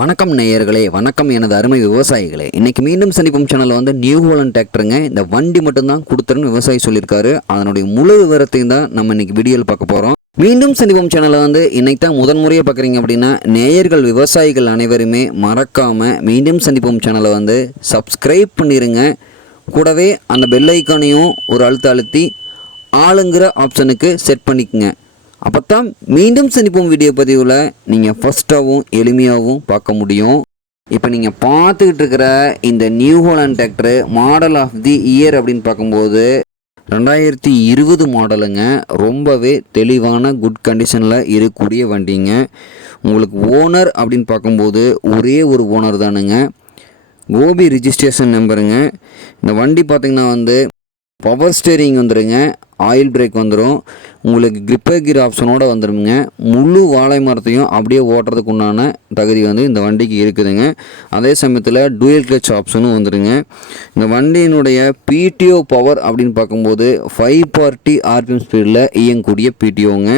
வணக்கம் நேயர்களே, வணக்கம் எனது அருமை விவசாயிகளே. இன்றைக்கி மீண்டும் சந்திப்போம் சேனலில் வந்து நியூ ஹோலண்ட் டிராக்டருங்க. இந்த வண்டி மட்டும்தான் கொடுத்துருன்னு விவசாயி சொல்லியிருக்காரு. அதனுடைய முழு விவரத்தையும் தான் நம்ம இன்றைக்கி வீடியோவில் பார்க்க போகிறோம். மீண்டும் சந்திப்போம் சேனலை வந்து இன்றைக்கி தான் முதன்முறையாக பார்க்குறீங்க அப்படின்னா நேயர்கள் விவசாயிகள் அனைவருமே மறக்காமல் மீண்டும் சந்திப்போம் சேனலை வந்து சப்ஸ்கிரைப் பண்ணிடுங்க. கூடவே அந்த பெல் ஐக்கானையும் ஒரு அழுத்தி ஆளுங்கிற ஆப்ஷனுக்கு செட் பண்ணிக்கோங்க. அப்போ தான் மீண்டும் சந்திப்போம் வீடியோ பதிவில் நீங்கள் ஃபஸ்ட்டாகவும் எளிமையாகவும் பார்க்க முடியும். இப்போ நீங்கள் பார்த்துக்கிட்டு இருக்கிற இந்த New Holland tractor model of the year அப்படின்னு பார்க்கும்போது 2020 மாடலுங்க. ரொம்பவே தெளிவான குட் கண்டிஷனில் இருக்கக்கூடிய வண்டிங்க. உங்களுக்கு ஓனர் அப்படின்னு பார்க்கும்போது ஒரே ஒரு ஓனர் தானுங்க. கோபி ரிஜிஸ்ட்ரேஷன் நம்பருங்க. இந்த வண்டி பார்த்திங்கன்னா வந்து பவர் ஸ்டேரிங் வந்துடுங்க, ஆயில் பிரேக் வந்துடும், உங்களுக்கு கிரிப்பர் கீர் ஆப்ஷனோடு வந்துடுங்க. முழு வாழை மரத்தையும் அப்படியே ஓட்டுறதுக்கு உண்டான தகுதி வந்து இந்த வண்டிக்கு இருக்குதுங்க. அதே சமயத்தில் டூயல் கிளச் ஆப்ஷனும் வந்துடுங்க. இந்த வண்டியினுடைய பிடிஓ பவர் அப்படின்னு பார்க்கும்போது 540 ஆர்பிஎம் ஸ்பீடில் இயங்கக்கூடிய பிடிஓங்க.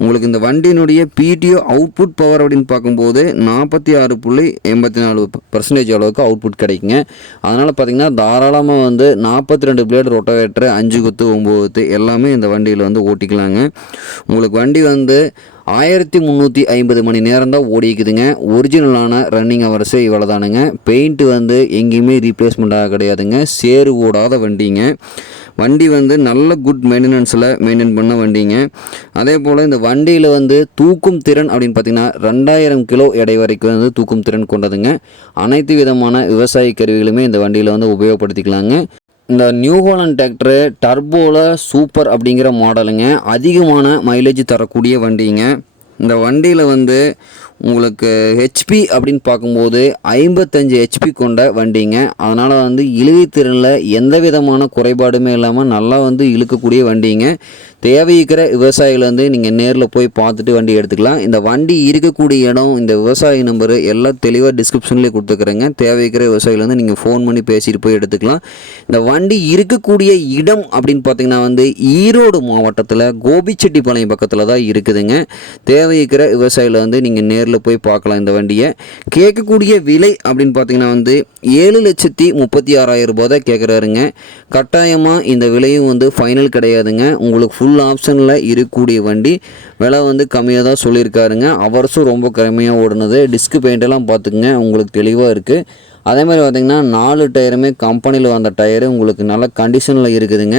உங்களுக்கு இந்த வண்டியினுடைய பிடிஓ அவுட்புட் பவர் அப்படின்னு பார்க்கும்போது 46.84% அளவுக்கு அவுட்புட் கிடைக்குங்க. அதனால் பார்த்திங்கன்னா தாராளமாக வந்து 42 பிளேடு ரொட்டவேட்டர் 5 குத்து 9 குத்து எல்லாமே இந்த வண்டியில் வந்து ஓட்டிக்கலாங்க. உங்களுக்கு வண்டி வந்து 1350 மணி நேரம் தான் ஓடிக்குதுங்க. ஒரிஜினலான ரன்னிங் ஹவர்ஸே இவ்வளோ தானுங்க. பெயிண்ட் வந்து எங்கேயுமே ரீப்ளேஸ்மெண்ட்டாக கிடையாதுங்க. சேறு ஓடாத வண்டிங்க. வண்டி வந்து நல்ல குட் மெயின்டெனன்ஸில் மெயின்டைன் பண்ண வண்டிங்க. அதே போல் இந்த வண்டியில் வந்து தூக்கும் திறன் அப்படின்னு பார்த்திங்கன்னா 2000 கிலோ எடை வரைக்கும் வந்து தூக்கும் திறன் கொண்டதுங்க. அனைத்து விதமான விவசாய கருவிகளுமே இந்த வண்டியில் வந்து உபயோகப்படுத்திக்கலாங்க. இந்த நியூ ஹோலண்ட் டிராக்டரு டர்போவில் சூப்பர் அப்படிங்கிற மாடலுங்க. அதிகமான மைலேஜ் தரக்கூடிய வண்டிங்க. இந்த வண்டியில் வந்து உங்களுக்கு ஹெச்பி அப்படின்னு பார்க்கும்போது 55 ஹெச்பி கொண்ட வண்டிங்க. அதனால் வந்து இழுவைத்திறனில் எந்த விதமான குறைபாடுமே இல்லாமல் நல்லா வந்து இழுக்கக்கூடிய வண்டிங்க. தேவைக்கிற விவசாயிகள் வந்து நீங்கள் நேரில் போய் பார்த்துட்டு வண்டி எடுத்துக்கலாம். இந்த வண்டி இருக்கக்கூடிய இடம், இந்த விவசாயி நம்பரு எல்லாம் தெளிவாக டிஸ்கிரிப்ஷன்லேயே கொடுத்துக்கிறேங்க. தேவைக்கிற விவசாயிகள் வந்து நீங்கள் ஃபோன் பண்ணி பேசிட்டு போய் எடுத்துக்கலாம். இந்த வண்டி இருக்கக்கூடிய இடம் அப்படின்னு பார்த்தீங்கன்னா வந்து ஈரோடு மாவட்டத்தில் கோபிச்செட்டிப்பாளையம் பக்கத்தில் தான் இருக்குதுங்க. தேவைக்கிற விவசாயிகளை வந்து நீங்கள் நேரில் போய் பார்க்கலாம். இந்த வண்டியை கேட்கக்கூடிய விலை அப்படின்னு பார்த்தீங்கன்னா வந்து 7,36,000 ரூபாய் தான் கேட்குறாருங்க. கட்டாயமாக இந்த விலையும் வந்து ஃபைனல் கிடையாதுங்க. உங்களுக்கு ஃபுல் ஆப்ஷனில் இருக்கக்கூடிய வண்டி விலை வந்து கம்மியாக தான் சொல்லியிருக்காருங்க. அவர்ஸும் ரொம்ப கம்மியாக ஓடுனது. டிஸ்க் பெயிண்டெல்லாம் பார்த்துக்குங்க, உங்களுக்கு தெளிவாக இருக்குது. அதே மாதிரி பார்த்திங்கன்னா 4 டயருமே கம்பெனியில் வந்த டயரு உங்களுக்கு நல்ல கண்டிஷனில் இருக்குதுங்க.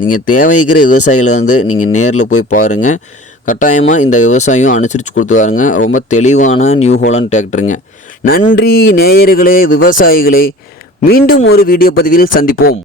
நீங்கள் தேவைக்கிற விவசாயிகளை வந்து நீங்கள் நேரில் போய் பாருங்கள். கட்டாயமாக இந்த விவசாயம் அனுசரித்து கொடுத்துருவாருங்க. ரொம்ப தெளிவான நியூ ஹோலண்ட் டிராக்டருங்க. நன்றி நேயர்களே, விவசாயிகளே. மீண்டும் ஒரு வீடியோ பதிவில் சந்திப்போம்.